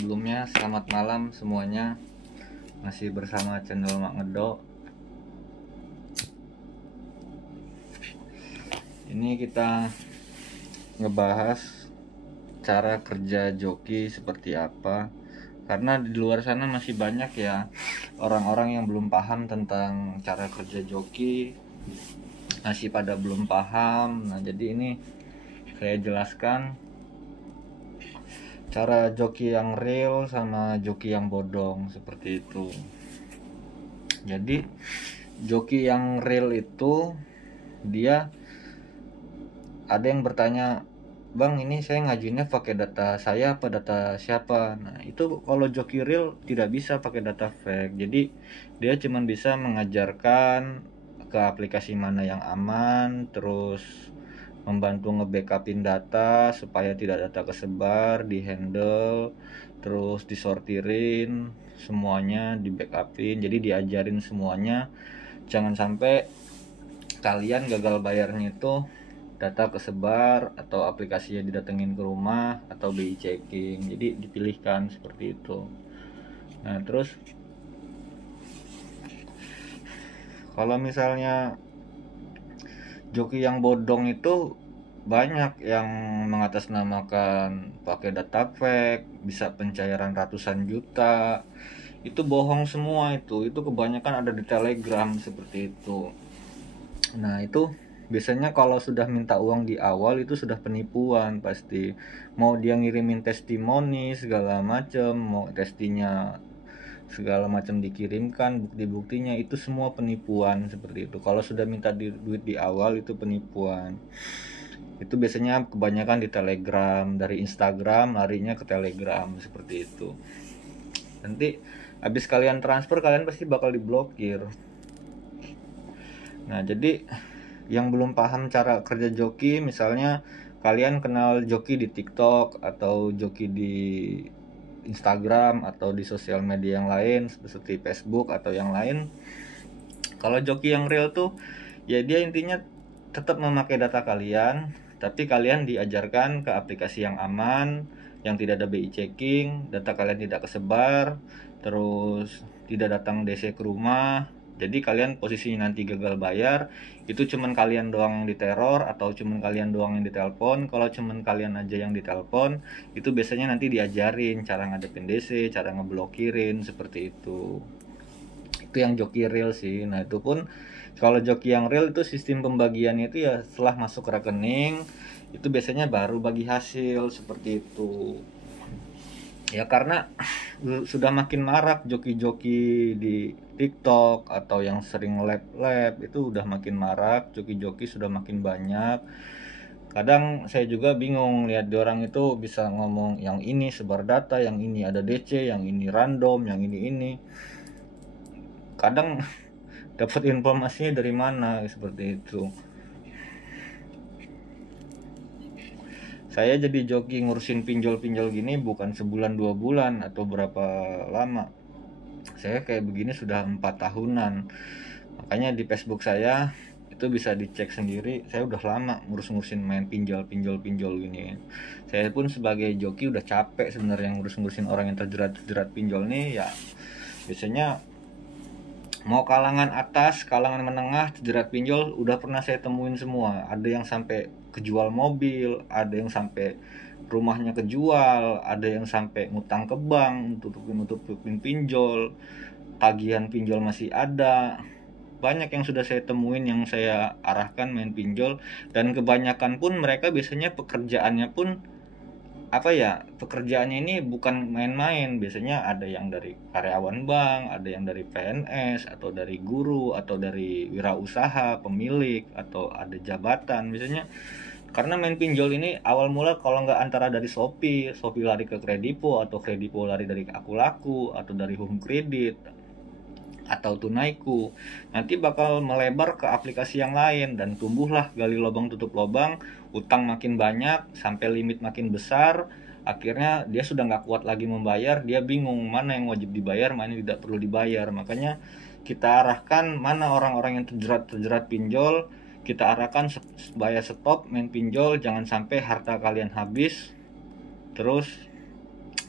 Sebelumnya selamat malam semuanya. Masih bersama channel Mak Ngedo. Ini kita ngebahas cara kerja joki seperti apa. Karena di luar sana masih banyak ya orang-orang yang belum paham tentang cara kerja joki. Masih pada belum paham. Nah, jadi ini saya jelaskan cara joki yang real sama joki yang bodong seperti itu. Jadi joki yang real itu dia ada yang bertanya, "Bang, ini saya ngajuinnya pakai data saya apa data siapa?" Nah, itu kalau joki real tidak bisa pakai data fake. Jadi dia cuma bisa mengajarkan ke aplikasi mana yang aman, terus membantu nge-backupin data supaya tidak data kesebar, di-handle, terus disortirin, semuanya di-backupin. Jadi diajarin semuanya. Jangan sampai kalian gagal bayarnya itu data kesebar atau aplikasinya didatengin ke rumah atau BI checking. Jadi dipilihkan seperti itu. Nah, terus kalau misalnya joki yang bodong itu banyak yang mengatasnamakan pakai data fake, bisa pencairan ratusan juta. Itu bohong semua itu kebanyakan ada di Telegram seperti itu. Nah, itu biasanya kalau sudah minta uang di awal itu sudah penipuan pasti. Mau dia ngirimin testimoni segala macam, mau testinya segala macam dikirimkan, bukti-buktinya itu semua penipuan seperti itu. Kalau sudah minta duit di awal itu penipuan. Itu biasanya kebanyakan di Telegram, dari Instagram larinya ke Telegram seperti itu. Nanti habis kalian transfer kalian pasti bakal diblokir. Nah, jadi yang belum paham cara kerja joki, misalnya kalian kenal joki di TikTok atau joki di Instagram atau di sosial media yang lain seperti Facebook atau yang lain. Kalau joki yang real tuh ya dia intinya tetap memakai data kalian, tapi kalian diajarkan ke aplikasi yang aman, yang tidak ada BI checking, data kalian tidak kesebar, terus tidak datang DC ke rumah. Jadi kalian posisinya nanti gagal bayar, itu cuman kalian doang yang diteror atau cuman kalian doang yang ditelepon. Kalau cuman kalian aja yang ditelepon, itu biasanya nanti diajarin cara ngadepin DC, cara ngeblokirin seperti itu. Itu yang joki real sih. Nah, itu pun kalau joki yang real itu sistem pembagiannya itu ya setelah masuk rekening, itu biasanya baru bagi hasil seperti itu. Ya karena sudah makin marak joki-joki di TikTok atau yang sering lab-lab itu udah makin marak, joki-joki sudah makin banyak. Kadang saya juga bingung lihat di orang itu bisa ngomong yang ini sebar data, yang ini ada DC, yang ini random, yang ini. Kadang dapat informasinya dari mana seperti itu. Saya jadi joki ngurusin pinjol-pinjol gini bukan sebulan 2 bulan atau berapa lama. Saya kayak begini sudah 4 tahunan. Makanya di Facebook saya itu bisa dicek sendiri. Saya udah lama ngurusin main pinjol gini. Saya pun sebagai joki udah capek sebenarnya ngurusin orang yang terjerat pinjol nih ya. Biasanya mau kalangan atas, kalangan menengah, terjerat pinjol udah pernah saya temuin semua. Ada yang sampai kejual mobil, ada yang sampai rumahnya kejual, ada yang sampai ngutang ke bank untuk nutupin pinjol, tagihan pinjol masih ada. Banyak yang sudah saya temuin yang saya arahkan main pinjol, dan kebanyakan pun mereka biasanya pekerjaannya pun pekerjaannya ini bukan main-main. Biasanya ada yang dari karyawan bank, ada yang dari PNS atau dari guru atau dari wirausaha, pemilik atau ada jabatan biasanya. Karena main pinjol ini awal mula kalau nggak antara dari Shopee lari ke Kredipo atau Kredipo lari dari Aku Laku atau dari Home Credit atau Tunaiku, nanti bakal melebar ke aplikasi yang lain dan tumbuhlah gali lubang tutup lubang, utang makin banyak sampai limit makin besar. Akhirnya dia sudah nggak kuat lagi membayar, dia bingung mana yang wajib dibayar, mana yang tidak perlu dibayar. Makanya kita arahkan mana orang-orang yang terjerat pinjol, kita arahkan supaya stop main pinjol, jangan sampai harta kalian habis terus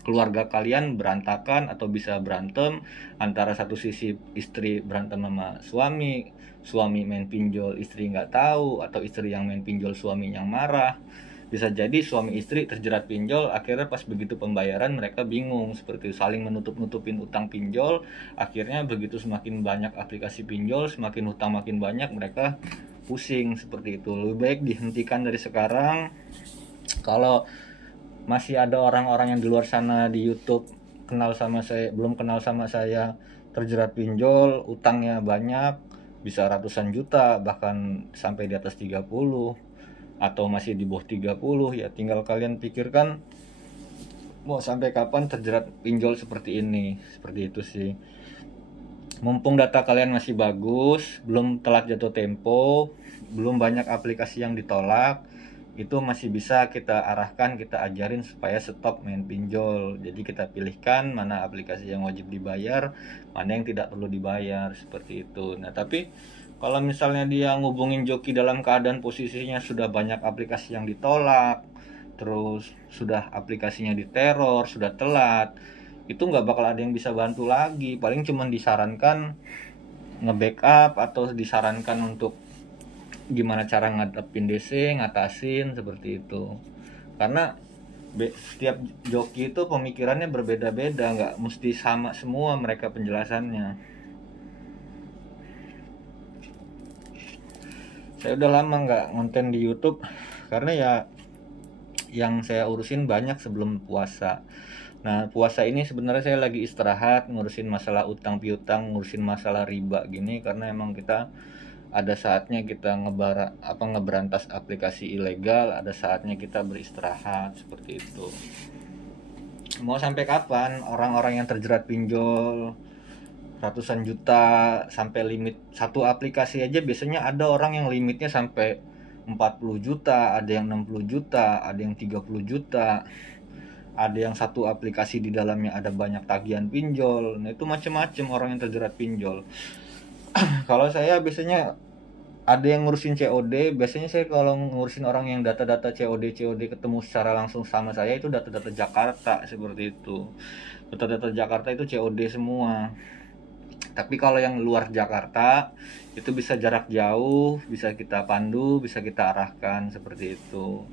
keluarga kalian berantakan atau bisa berantem, antara satu sisi istri berantem sama suami, suami main pinjol istri nggak tahu, atau istri yang main pinjol suami yang marah. Bisa jadi suami istri terjerat pinjol, akhirnya pas begitu pembayaran mereka bingung, seperti saling menutup-nutupin utang pinjol. Akhirnya begitu semakin banyak aplikasi pinjol, semakin hutang makin banyak, mereka pusing seperti itu. Lebih baik dihentikan dari sekarang. Kalau masih ada orang-orang yang di luar sana di YouTube kenal sama saya, belum kenal sama saya, terjerat pinjol, utangnya banyak, bisa ratusan juta, bahkan sampai di atas 30, atau masih di bawah 30, ya tinggal kalian pikirkan mau sampai kapan terjerat pinjol seperti ini. Seperti itu sih. Mumpung data kalian masih bagus, belum telat jatuh tempo, belum banyak aplikasi yang ditolak, itu masih bisa kita arahkan, kita ajarin supaya stop main pinjol. Jadi kita pilihkan mana aplikasi yang wajib dibayar, mana yang tidak perlu dibayar, seperti itu. Nah, tapi kalau misalnya dia ngubungin joki dalam keadaan posisinya sudah banyak aplikasi yang ditolak, terus sudah aplikasinya diteror, sudah telat, itu nggak bakal ada yang bisa bantu lagi. Paling cuma disarankan nge-backup atau disarankan untuk gimana cara ngadepin DC, ngatasin, seperti itu. Karena setiap joki itu pemikirannya berbeda-beda, nggak mesti sama semua mereka penjelasannya. Saya udah lama nggak ngonten di YouTube karena ya yang saya urusin banyak sebelum puasa. Nah, puasa ini sebenarnya saya lagi istirahat, ngurusin masalah utang piutang, ngurusin masalah riba gini, karena emang kita ada saatnya kita ngeberantas aplikasi ilegal, ada saatnya kita beristirahat, seperti itu. Mau sampai kapan orang-orang yang terjerat pinjol ratusan juta, sampai limit satu aplikasi aja biasanya ada orang yang limitnya sampai 40 juta, ada yang 60 juta, ada yang 30 juta, ada yang satu aplikasi di dalamnya ada banyak tagihan pinjol. Nah, itu macam-macam orang yang terjerat pinjol. Kalau saya biasanya ada yang ngurusin COD, biasanya saya kalau ngurusin orang yang data-data COD ketemu secara langsung sama saya, itu data-data Jakarta, seperti itu. Data-data Jakarta itu COD semua. Tapi kalau yang luar Jakarta itu bisa jarak jauh, bisa kita pandu, bisa kita arahkan, seperti itu.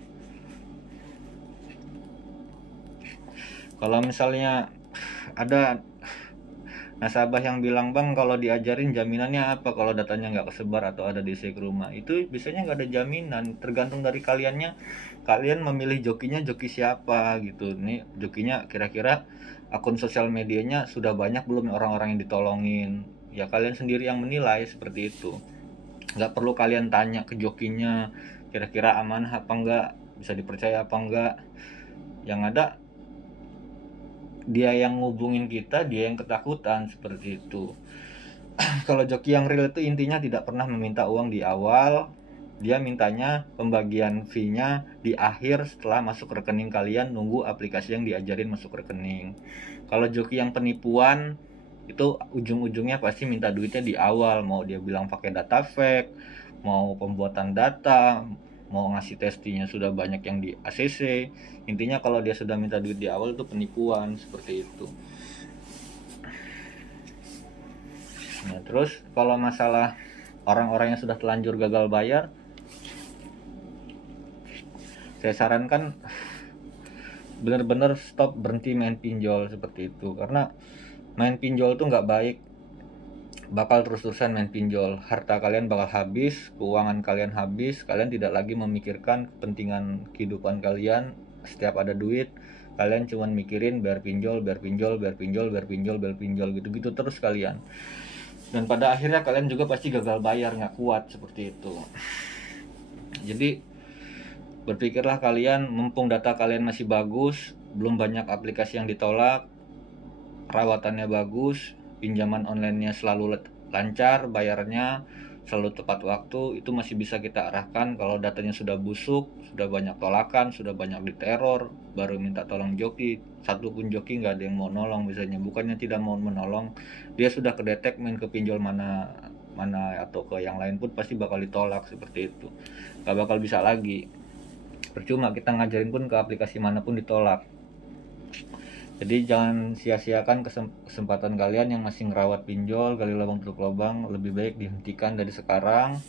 Kalau misalnya ada nasabah yang bilang, bang kalau diajarin jaminannya apa kalau datanya nggak kesebar atau ada DC ke rumah, itu biasanya nggak ada jaminan, tergantung dari kaliannya. Kalian memilih jokinya joki siapa gitu. Nih jokinya kira-kira akun sosial medianya sudah banyak belum orang-orang yang ditolongin, ya kalian sendiri yang menilai, seperti itu. Nggak perlu kalian tanya ke jokinya kira-kira amanah apa enggak, bisa dipercaya apa enggak. Yang ada dia yang ngubungin kita, dia yang ketakutan, seperti itu. Kalau joki yang real itu intinya tidak pernah meminta uang di awal, dia mintanya pembagian fee-nya di akhir setelah masuk rekening kalian, nunggu aplikasi yang diajarin masuk rekening. Kalau joki yang penipuan itu ujung-ujungnya pasti minta duitnya di awal, mau dia bilang pakai data fake, mau pembuatan data, mau ngasih testinya sudah banyak yang di ACC. Intinya kalau dia sudah minta duit di awal itu penipuan, seperti itu. Nah, terus kalau masalah orang-orang yang sudah telanjur gagal bayar, saya sarankan benar-benar stop, berhenti main pinjol, seperti itu. Karena main pinjol itu nggak baik, bakal terus-terusan main pinjol, harta kalian bakal habis, keuangan kalian habis, kalian tidak lagi memikirkan kepentingan kehidupan kalian. Setiap ada duit kalian cuman mikirin biar pinjol, biar pinjol, biar pinjol, biar pinjol, biar pinjol, gitu-gitu terus kalian. Dan pada akhirnya kalian juga pasti gagal bayar, nggak kuat, seperti itu. Jadi berpikirlah kalian, mumpung data kalian masih bagus, belum banyak aplikasi yang ditolak, perawatannya bagus, pinjaman online-nya selalu lancar, bayarnya selalu tepat waktu, itu masih bisa kita arahkan. Kalau datanya sudah busuk, sudah banyak tolakan, sudah banyak diteror, baru minta tolong joki, satu pun joki nggak ada yang mau nolong. Biasanya bukannya tidak mau menolong, dia sudah kedetek main ke pinjol mana atau ke yang lain pun pasti bakal ditolak, seperti itu. Nggak bakal bisa lagi, percuma kita ngajarin pun ke aplikasi manapun ditolak. Jadi jangan sia-siakan kesempatan kalian yang masih ngerawat pinjol, gali lubang tutup lubang, lebih baik dihentikan dari sekarang.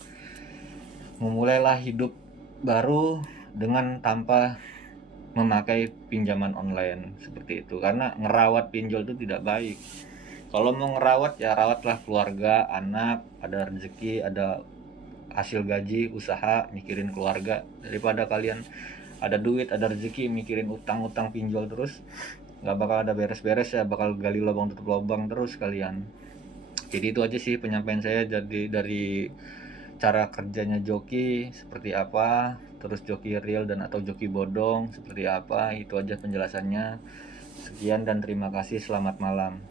Memulailah hidup baru dengan tanpa memakai pinjaman online seperti itu, karena ngerawat pinjol itu tidak baik. Kalau mau ngerawat ya rawatlah keluarga, anak, ada rezeki, ada hasil gaji, usaha, mikirin keluarga, daripada kalian ada duit, ada rezeki, mikirin utang-utang pinjol terus, nggak bakal ada beres-beres ya, bakal gali lubang tutup lubang terus kalian. Jadi itu aja sih penyampaian saya, jadi dari cara kerjanya joki seperti apa, terus joki real dan atau joki bodong seperti apa, itu aja penjelasannya. Sekian dan terima kasih, selamat malam.